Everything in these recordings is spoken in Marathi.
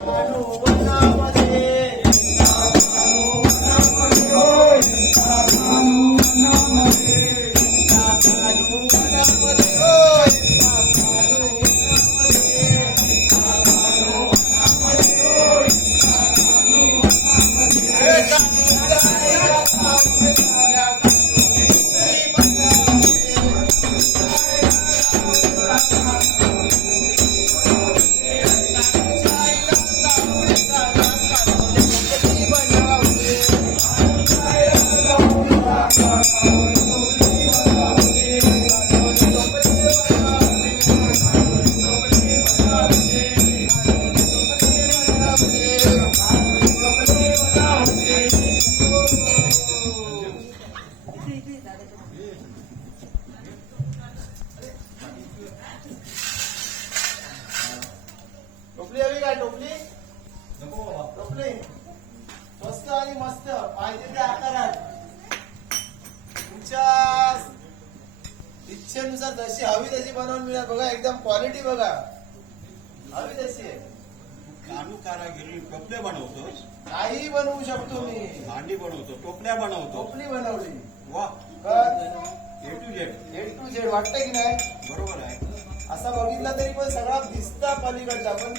Thank you. टोपली हवी काय टोपली? टोपली. मस्त आणि मस्त. पाहिजे त्या आकारात. तुमच्या इच्छेनुसार जशी हवी तशी बनवून मिळेल. बघा एकदम क्वालिटी बघा. हवी तशी आहे. कानू कारागिरी टोपले बनवतोस काही बनवू शकतो मी. भांडी बनवतो टोपल्या बनवतो. टोपली बनवली. वा. A to Z A to Z वाटतं की नाही? बरोबर आहे. असा बघितला तरी पण सगळा दिसता पलीकडचा पण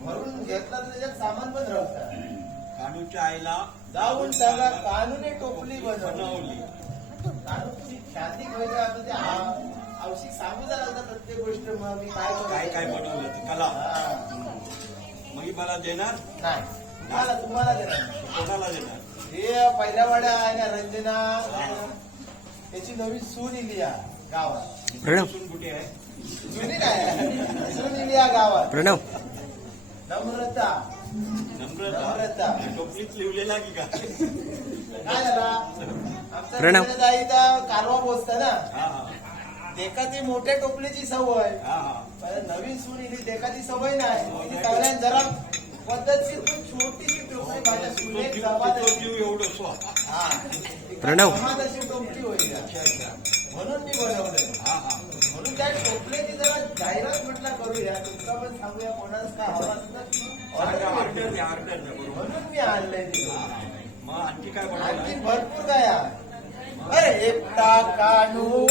भरून घेतला तर त्याच्यात सामान पण राहतं कानूच्या आईला जाऊन सांगा. कानूने टोपली बनवली. कानूची ख्याती पाहिजे आता ते आवश्यक सांगू आता प्रत्येक गोष्ट मग मी काय? काय काय बनवलं ते कला. मग मला देणार? नाही. तुम्हाला तुम्हाला देणार. कोणाला देणार? हे पहिल्या वाड्या आहे ना रंजना. त्याची नवीन सून इली गावात प्रणव. प्रणव. नम्रता. नम्रता. नम्रता. टोपलीत लिवलेला की का काय झाला आमचा प्रणव. जाईचा कारवा पोचता ना. हा हा. देखा ती मोठ्या टोपलीची सवय. हा हा. पण नवीन सून इली देखाची सवय नाही. ती जरा पद्धतशीर पण छोटीशी टोपली माझ्या सुनेत जमा एवढं हा. प्रणव. जमा तशी टोपली होईल. अच्छा अच्छा. म्हणून मी बनवलं हा हा. म्हणून त्या टोपल्याची जरा जाहिरात म्हटलं करूया. तुमचा पण सांगूया कोणाला काय हवा बरोबर. म्हणून मी आणलंय मग आणखी काय आणखी भरपूर काय. अरे एकटा कानू हो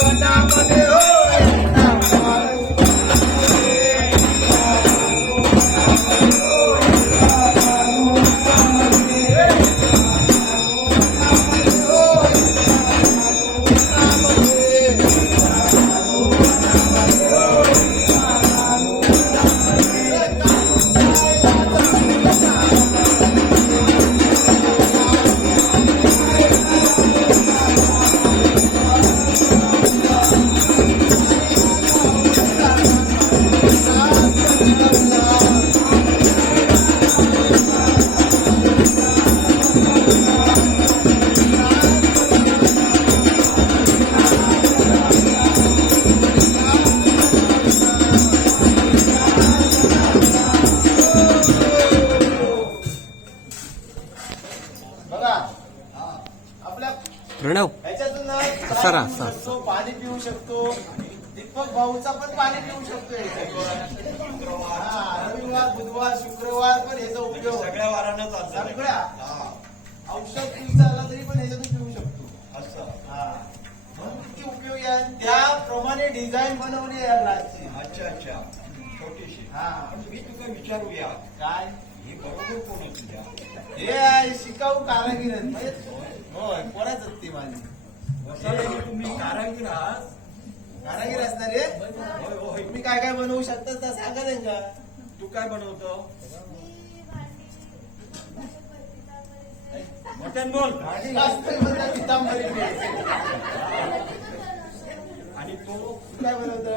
शकतो. दीपक भाऊचा पण पाणी पिऊ शकतो रविवार बुधवार शुक्रवार पण ह्याचा उपयोग. सगळ्या वारानं सगळ्या. हा. औषध पिऊ झाला तरी पण ह्याच्यातून पिऊ शकतो. असं. हा. म्हणून किती उपयोगी आहे. त्याप्रमाणे डिझाईन बनवली आहे या ग्लासची अच्छा अच्छा. छोटीशी. हा. पण मी तुला विचारूया. काय? हे बरोबर कोण तुझ्या? हे आहे शिकाऊ कारागीर. म्हणजे होय कोणाच ती माझी. तुम्ही कारागीर आहात? कारागीर असणार रे? होय होय तुम्ही काय काय बनवू शकता तर सांगा त्यांना. तू काय बनवतो? मटन बोल. पितांबरी. आणि तो तू काय बनवतो?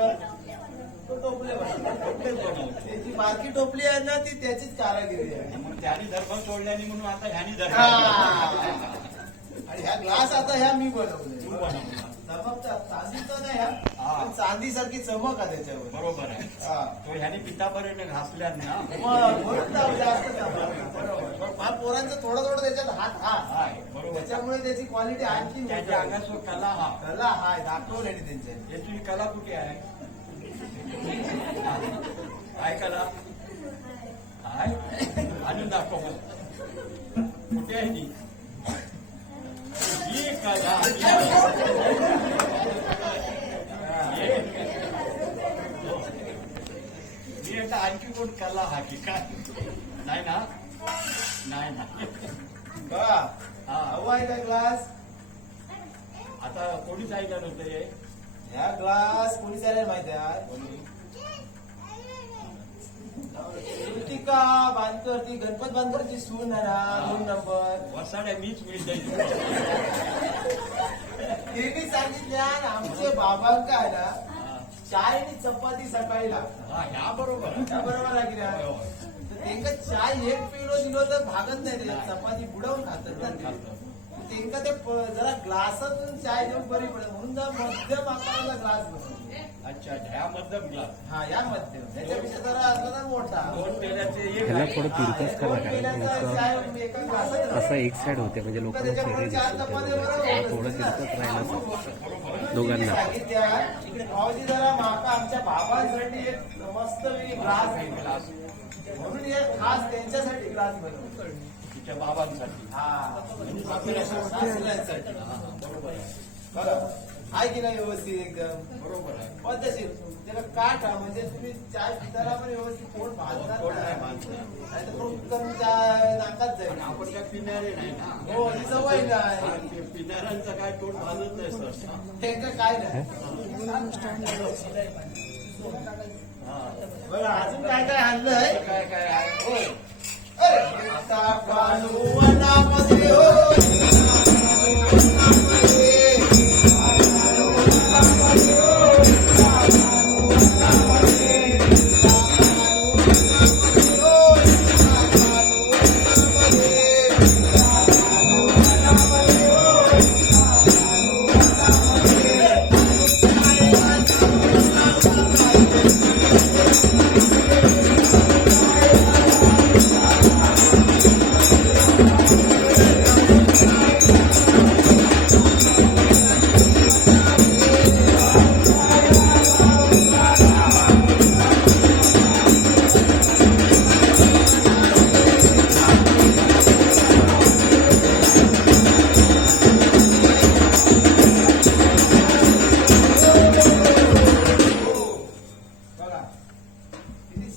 तो टोपले बनवतो. टोपलेच बनवतो. त्याची बारकी टोपली आहे ना ती त्याचीच कारागिरी आहे. मग त्याने धर्म सोडल्याने म्हणून आता ह्यानी धर्म. आणि ह्या ग्लास आता ह्या मी तू बनवले बनवला चमकतात चांदीचा नाही ह्या. पण चांदीसारखी चमक आहे त्याच्यावर. बरोबर आहे. हा. तो ह्याने पितापर्यंत घासल्याने ना मग म्हणून तर जास्त चमक आहे. बरोबर. पण फार पोरांचं थोडं थोडं त्याच्यात हात हा. हाय बरोबर. त्याच्यामुळे त्याची क्वालिटी आणखी त्याच्या अंगासवर कला हा. कला हाय दाखवले त्यांच्या याची कला कुठे आहे? काय कला? हाय अजून दाखव मला. कुठे आहे ती? ही कला ही. मी आता आणखी कोण कला हा की काय? नाही ना? नाही ना. हा. आहे का ग्लास? आता कोणी जायला नव्हतं हे? या ग्लास कोणी चालेल माहिती आहे कोणी? कृतिका बांधकर ती गणपत बांधकरची सून आहे ना? दोन नंबर वसाड्या मीच मिळते तिने सांगितल्या आमचे बाबांका आहे ना चाय आणि चपाती सकाळी लागतात हा ह्या बरोबर. आहे. त्या बरोबर आहे की होय, नाही? होय. तर त्यांका चाय एक पिलो दिलो तर भागत नाही ते चपाती बुडवून खातात. ना ते. खातात. त्यांका ते जरा ग्लासातून चाय देऊन बरी पडत. म्हणून जरा मध्यम आकाराचा ग्लास बनवतो अच्छा अच्छा ह्या मध्यम ग्लास. हा या मध्यम. त्याच्यापेक्षा जरा असला तर मोठा. दोन पेल्याचे एक हा, हे असं साइड होते म्हणजे लोकांना थोडं तिरकस राहिलं दोघांना. सांगितल्या भाऊजी जरा माका आमच्या बाबांसाठी एक मस्त ग्लास म्हणून एक खास त्यांच्यासाठी ग्लास बनवतो. तिच्या बाबांसाठी. हा. बरोबर आहे की नाही व्यवस्थित एकदम? बरोबर आहे. पद्धतशीर. त्याला काठ म्हणजे तुम्ही चाय पिताना पण व्यवस्थित पोट भाजणार नाही. नाहीतर उत्तम चाय नाकात जाईल. आपण काय पिणारे नाही ना. हो ही सवय नाही पिणाऱ्यांचं काय तोंड भाजत नाही सर. ते का काय नाही. बघा अजून काय काय आणलंय? काय काय?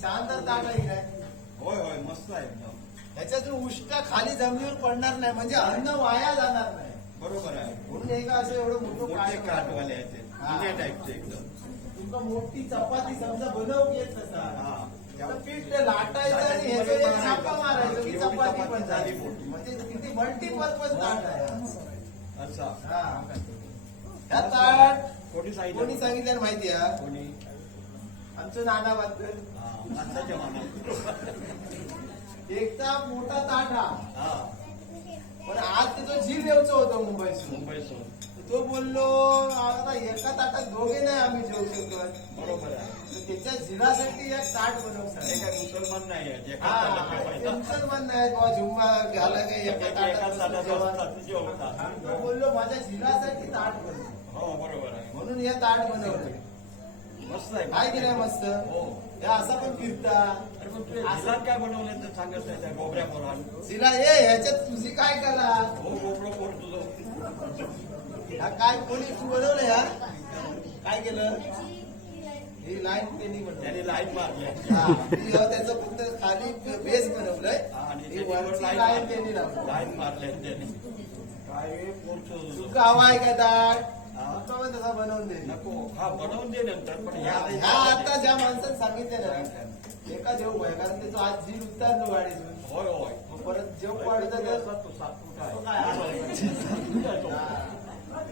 शानदार ताट आहे की नाही. होय होय मस्त आहे एकदम. ह्याच्यातून उष्टा खाली जमिनीवर पडणार नाही म्हणजे अन्न वाया जाणार नाही. बरोबर आहे. म्हणून हे का असं एवढं मोठं मोठे काठ काठवाले आहेत ते हा. जुन्या टाईपचे एकदम. तुमका मोठी चपाती समजा बनवून येत हा. तर पीठ ते लाटायचं आणि ह्याचं एक छापा मारायचं की एवढी चपाती पण झाली झाली. मोठी. म्हणजे किती मल्टी पर्पज ताट आहे. अच्छा. हा. ह्या ताट कोणी सांगितलं? कोणी सांगितलं माहिती आहे. कोणी? आमचं नाना मनात एकटा मोठा ताट पण आज त्याचा जीव द्यायचं होतं मुंबईसून मुंबईसून तो बोललो आता एका ताटात दोघे नाही आम्ही जेवू शकत. बरोबर आहे. त्याच्या झिरासाठी एक ताट बनवू सांगितलं. काय मुसलमान नाही बाबा झुंबा घाला काही एका ताटात बोललो माझ्या झिरासाठी ताट बनव. हो बरोबर आहे. म्हणून हे ताट बनवलं मस्त आहे. काय की नाही मस्त? हो. हे असा पण फिरता. अरे पण तुझ्या जिल्ह्यात काय बनवलं तर सांगत नाही त्या गोबऱ्या पोरान? तिला ए ह्याच्यात तुझी काय कला? हो गोबरं पोर तुझं. हा काय कोणी तू बनवलं या काय केलं? ही लाईन त्यांनी बनवली. त्याने लाईन मारली. हा, ती त्याचं फक्त खाली बेस बनवलंय आणि ही लाईन लाईन त्यांनी मारली. लावली. लाईन मारले त्याने. काय पोरचो? तुमका हवा आहे का ताट पण तसा बनवून दे नको हा बनवून दे नंतर पण ह्या ह्या आता ज्या माणसाने सांगितलं ना एका जेव आहे कारण त्याचा आज जीव उतारलो गाडीतून होय होय. मग परत जेव वाढतं तो आहे. काय हा.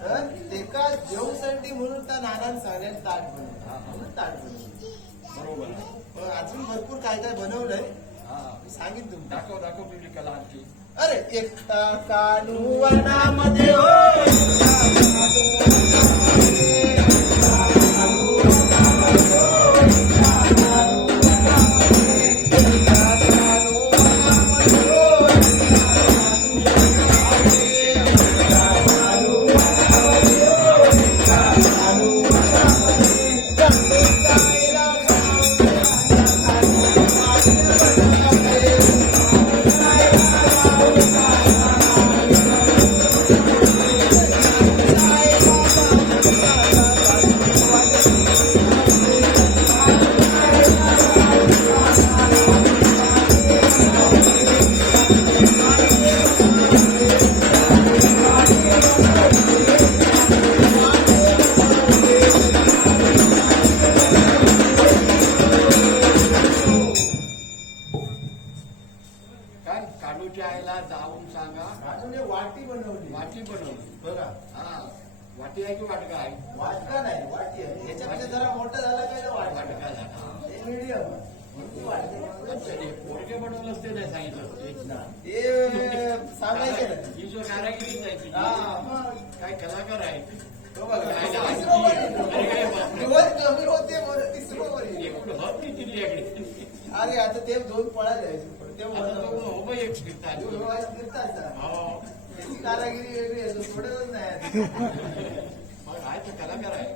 तर एका जेवसाठी म्हणून त्या नानान सांगण्यात ताट बनवलं. म्हणून ताट बनवलं. बरोबर. आहे अजून भरपूर काय काय बनवलंय हा. मी सांगितलं दाखव दाखव तुझी कला आणखी. अरे एकटा कानू वनामध्ये होय बनवली हा वाटी आहे की वाटका आहे वाटका नाही वाटी आहे याच्यापेक्षा जरा मोठं झालं काय तर वाटका वाटका झाला मीडियम वाटते अच्छा, ते पोरगे बनवलंच ते नाही सांगितलं ते. हे सांगायचं ना. ही जो कारागिरी आहे हा. काय कलाकार आहे तो बघा. तिसरं वर. अरे कमी होते तिसरं वर. एकूण हब आता ते दोन पळा द्यायचे ते आता तो बाई एक फिरतात. तू व्यवहार फिरताच ना. हो. त्याची कारागिरी वेगळी आहे तो सोडतच नाही मग आहे तो कलाकार आहे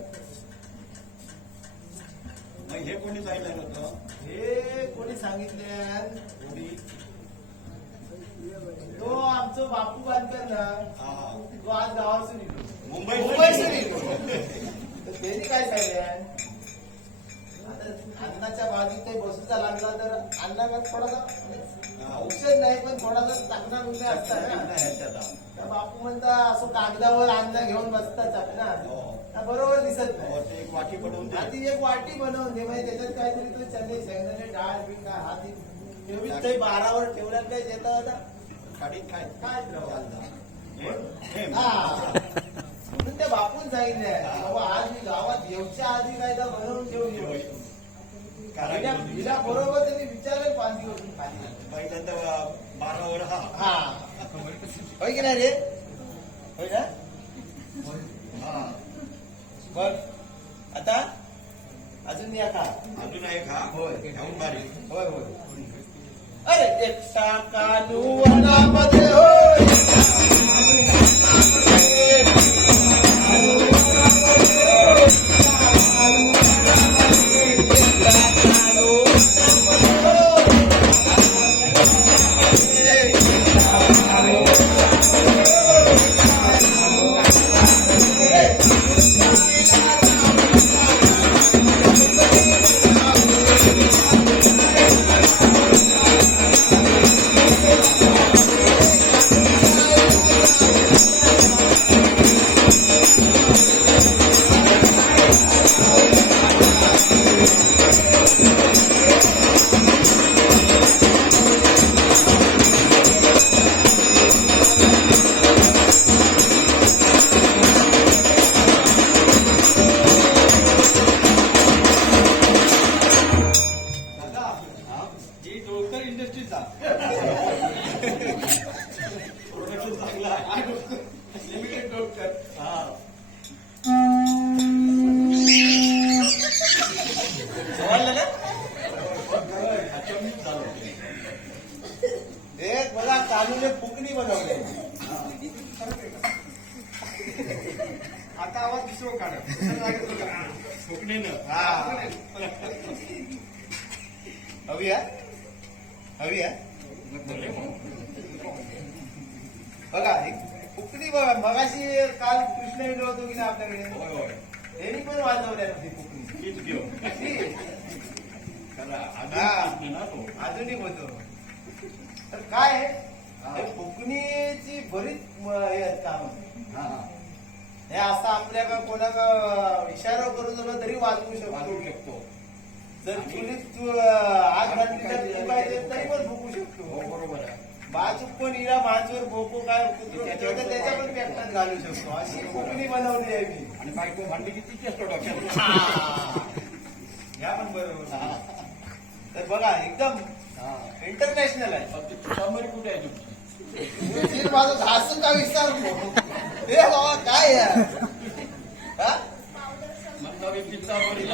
मग हे कोणी पाहिलं होतं हे कोणी सांगितलं कोणी तो आमचं बापू बांधकर ना हा. तो आज गावासून येतो मुंबई मुंबईसून येतो तर त्यांनी काय सांगितलं आता अन्नाच्या बाजूत काही बसूचा लागला तर अन्नाला थोडासा औषध नाही पण थोडासा चाकणा मुंगे असतात ना हा. तर बापू म्हणता असं कागदावर अन्न घेऊन बसतात चाकणा हो. बरोबर दिसत हो, नाही ते एक वाटी बनवून दे. आधी एक वाटी बनवून दे म्हणजे त्याच्यात काहीतरी तो चणे शेंगदाणे डाळ बी काय हाती तेवढीच काही बारावर ठेवल्यात काही देता होता काढीत काय काय? हे? हे. हा. म्हणून त्या बापून सांगितलंय बाबा आज मी गावात येऊच्या आधी काय बनवून ठेवून येऊ हिला बरोबर त्यांनी विचारलं पाच दिवस पहिल्यांदा बारावर हा. हा. होय की नाही रे? होय ना? हा. बघ आता? अजून या का अजून एक हा होय. होय होय. अरे एकटा कानू वनामध्ये होय. एक बघा कानूने फुकणी बनवले. आता आवाज दुसरं काढ. फुकणीनं. हा. हवी आहे हवी आहे बघा एक फुकणी बघा मगाशी काल कृष्ण येलो होतो की नाही आपल्याकडे? त्यांनी पण वाजवल्या ती फुकणी हीच घेऊ खरं हा. आधी ना तो आधुनिक होतो तर काय आहे? हा. हे फुकणीची बरीच हे आहेत काम. हा. हे असं आपल्या का कोणाका इशारा करून दिला तरी वाजवू शकतो. शकतो. जर चुलीत तू आग घातली तर देत तरी पण हो शकतो. बरोबर आहे. बाजूक पण इरा मांजवर भोको काय त्याच्या पण पेटतात घालू शकतो. अशी फुकणी बनवली आहे मी. आणि बायको भांडी किती असतो डोक्यात ह्या पण बरोबर तर बघा एकदम हा. इंटरनॅशनल आहे समोर कुठे आहे तुमची? माझं घासून का विचार हे बाबा काय? हा? पितांबरी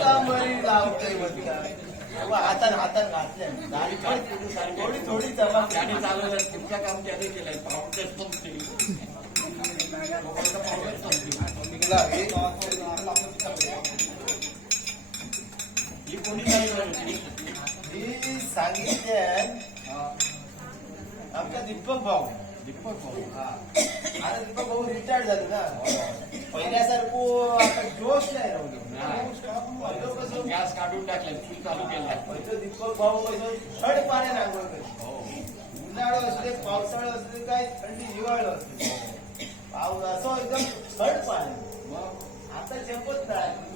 लावतोय हातात हातात घातल्या. पण थोडी थोडी त्याने चालवलं तुमचं काम त्याने केलंय. पावडर संपते. हे. ही कोणी मी सांगितले आमचा दीपक भाऊ दीपक भाऊ हा. आता दीपक भाऊ रिटायर्ड झाले ना पहिल्यासारखं आता जोश नाही राहिलो गॅस काढून टाकलाय चूल चालू केला पहिलं दीपक भाऊ कसं थंड पाण्याने आंघोळ करतो हो उन्हाळा असले पावसाळा दे काय थंडी हिवाळा दे पाऊस असं एकदम थंड पाणी मग आता जपत नाही